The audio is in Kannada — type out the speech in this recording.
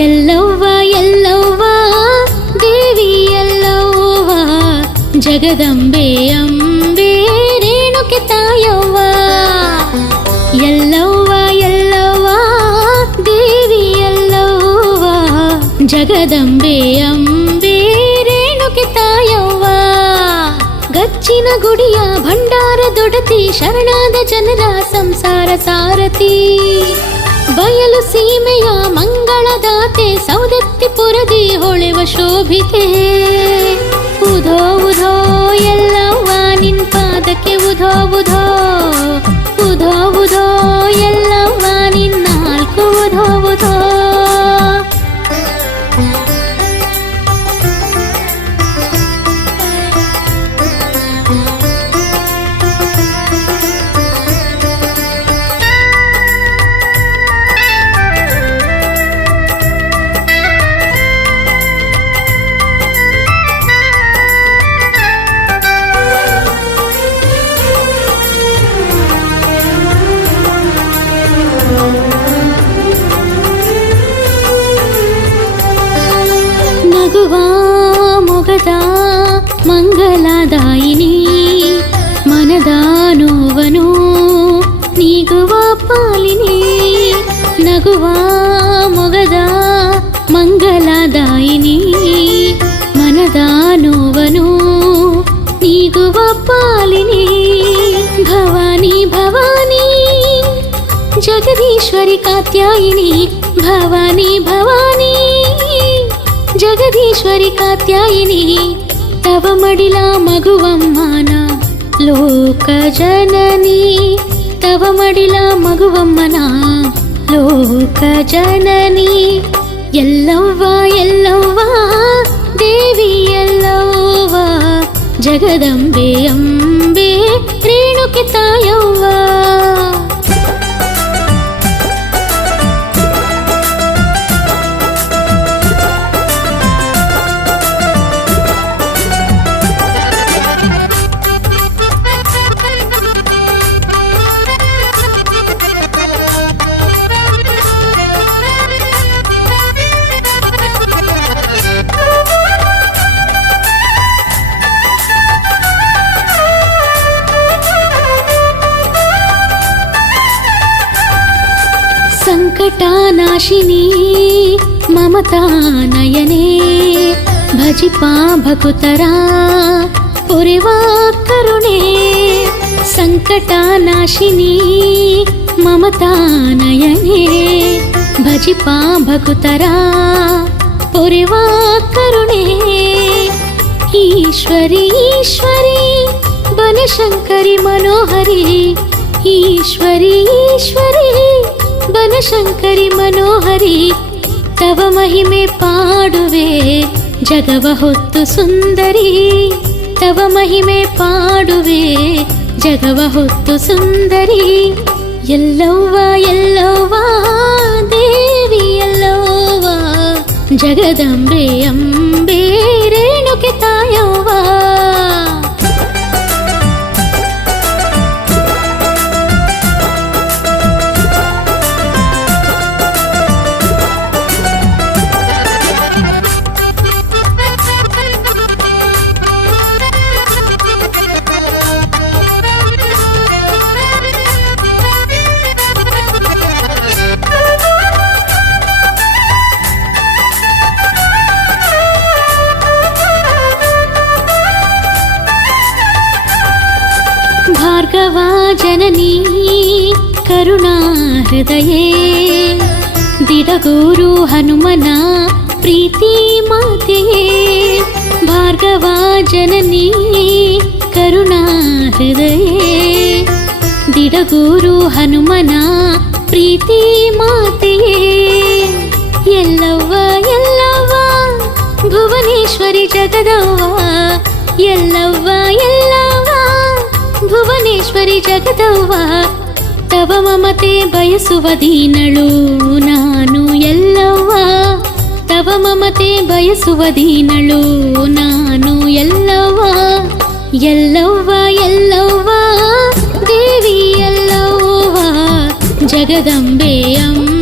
ಎಲ್ಲವ್ವ ಎಲ್ಲವ್ವ ದೇವಿ ಎಲ್ಲವ್ವ ಜಗದಂಬೆ ಅಂಬೆ ರೇಣುಕೆ ತಾಯವ್ವ. ಎಲ್ಲವ್ವ ಎಲ್ಲವ್ವ ದೇವಿ ಎಲ್ಲವ್ವ ಜಗದಂಬೆ ಅಂಬೆ ರೇಣುಕೆ ತಾಯವ್ವ. ಗಚ್ಚಿನ ಗುಡಿಯ ಭಂಡಾರ ದೊಡತಿ ಶರಣಾದ ಜನರ ಸಂಸಾರ ಸಾರಥಿ. ಬಯಲು ಸೀಮೆಯ ಮಂಗಳದಾತೆ ಸೌದತ್ತಿಪುರದಿ ಹೊಳೆವ ಶೋಭಿತೆ. ಉಧೋ ಉಧೋ ಎಲ್ಲವ್ವ ನಿನ್ ಪಾದಕ್ಕೆ ಉಧೋ ಉಧೋ. ಉಧೋ ಉಧೋ ಎಲ್ಲವ್ವ ನಿನ್ ನಾಲ್ಕು ಉಧೋ ಉಧೋ. ನಗುವ ಮೊಗದ ಮಂಗಲದಾಯಿನಿ ಮನದ ನೋವನು ನೀಗುವ ಪಾಲಿನಿ. ನಗುವ ಮೊಗದ ಮಂಗಲದಾಯಿನಿ ಮನದ ನೋವನು ನೀಗುವ ಪಾಲಿನಿ. ಭವಾನಿ ಭವಾನಿ ಜಗದೀಶ್ವರಿ ಕಾತ್ಯಾಯಿನಿ. ಭವಾನಿ ಭವಾನಿ ಜಗದೀಶ್ವರಿ ಕಾತ್ಯಾಯಿನಿ. ತವ ಮಡಿಲ ಮಗುವಮ್ಮನ ಲೋಕ ಜನನಿ. ತವ ಮಡಿಲ ಮಗುವಮ್ಮನ ಲೋಕ ಜನನಿ. ಎಲ್ಲವ್ವ ಎಲ್ಲವ್ವ ದೇವಿ ಎಲ್ಲವ್ವ ಜಗದಂಬೆ ಅಂಬೆ ರೇಣುಕೆ ತಾಯವ್ವ. ಸಂಕಟನಾಶಿನಿ ಮಮತಾ ನಯನೆ ಭಜಿಪಾ ಭಕುತರ ಪೊರೆವ ಕರುಣೆ. ಸಂಕಟನಾಶಿನಿ ಮಮತಾ ನಯನೆ ಭಜಿಪಾ ಭಕುತರ ಪೊರೆವ ಕರುಣೆ. ಈಶ್ವರಿ ಈಶ್ವರಿ ಬನಶಂಕರಿ ಮನೋಹರಿ. ಈಶ್ವರಿ ಈಶ್ವರಿ ಬನಶಂಕರಿ ಮನೋಹರಿ. ತವ ಮಹಿಮೆ ಪಾಡುವೆ ಜಗವ ಹೊತ್ತು ಸುಂದರಿ. ತವ ಮಹಿಮೆ ಪಾಡುವೆ ಜಗವ ಹೊತ್ತು ಸುಂದರಿ. ಎಲ್ಲವ್ವ ಎಲ್ಲವ್ವ ದೇವಿ ಎಲ್ಲವ್ವ ಜಗದಂಬೆ ಅಂಬೆ ರೇಣುಕೆ ತಾಯವ್ವ. ಭಾರ್ಗವ ಜನನಿ ಕರುಣಾ ಹೃದಯೇ ದಿಡಗೂರು ಹನುಮನ ಪ್ರೀತಿ ಮಾತೆಯೇ ಭಾರ್ಗವ ಜನನಿ ಕರುಣಾ ಹೃದಯೇ ದಿಡಗೂರು ಹನುಮನ ಪ್ರೀತಿ ಮಾತೆಯೇ ಎಲ್ಲವ್ವ ಎಲ್ಲವ್ವ ಭುವನೇಶ್ವರಿ ಜಗದವ್ವ ಎಲ್ಲವ್ವ ಎಲ್ಲವ್ವ ಭುವನೇಶ್ವರಿ ಜಗದವ್ವ ತವ ಮಮತೆ ಬಯಸುವ ದೀನಳು ನಾನು ಎಲ್ಲವ್ವ ತವ ಮಮತೆ ಬಯಸುವ ದೀನಳು ನಾನು ಎಲ್ಲವ್ವ ಎಲ್ಲವ್ವ ಎಲ್ಲವ್ವ ದೇವಿ ಎಲ್ಲವ್ವ ಜಗದಂಬೆ ಅಮ್ಮ